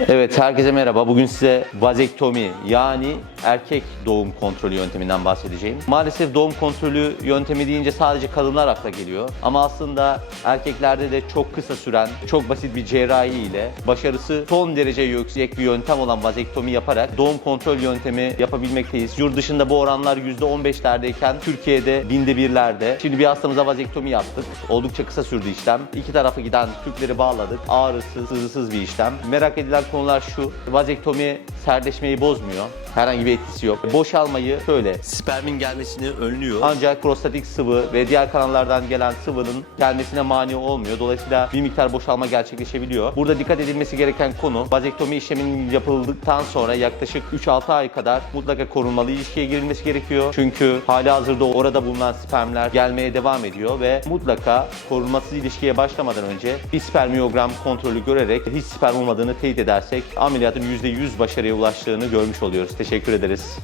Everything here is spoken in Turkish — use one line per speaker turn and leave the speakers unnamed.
Evet, herkese merhaba. Bugün size vazektomi yani erkek doğum kontrolü yönteminden bahsedeceğim. Maalesef doğum kontrolü yöntemi deyince sadece kadınlar akla geliyor. Ama aslında erkeklerde de çok kısa süren, çok basit bir cerrahi ile başarısı son derece yüksek bir yöntem olan vazektomi yaparak doğum kontrol yöntemi yapabilmekteyiz. Yurt dışında bu oranlar %15'lerdeyken Türkiye'de binde birlerde. Şimdi bir hastamıza vazektomi yaptık. Oldukça kısa sürdü işlem. İki tarafı giden tüpleri bağladık. Ağrısız, sızısız bir işlem. Merak edilen konular şu. Vazektomi serdeşmeyi bozmuyor. Herhangi bir etkisi yok. Boşalmayı şöyle spermin gelmesini önlüyor. Ancak prostatik sıvı ve diğer kanallardan gelen sıvının gelmesine mani olmuyor. Dolayısıyla bir miktar boşalma gerçekleşebiliyor. Burada dikkat edilmesi gereken konu vazektomi işleminin yapıldıktan sonra yaklaşık 3-6 ay kadar mutlaka korunmalı ilişkiye girilmesi gerekiyor. Çünkü hali hazırda orada bulunan spermler gelmeye devam ediyor ve mutlaka korunmasız ilişkiye başlamadan önce bir spermiyogram kontrolü görerek hiç sperm olmadığını teyit edersek ameliyatın %100 başarıya ulaştığını görmüş oluyoruz. Teşekkür ederiz.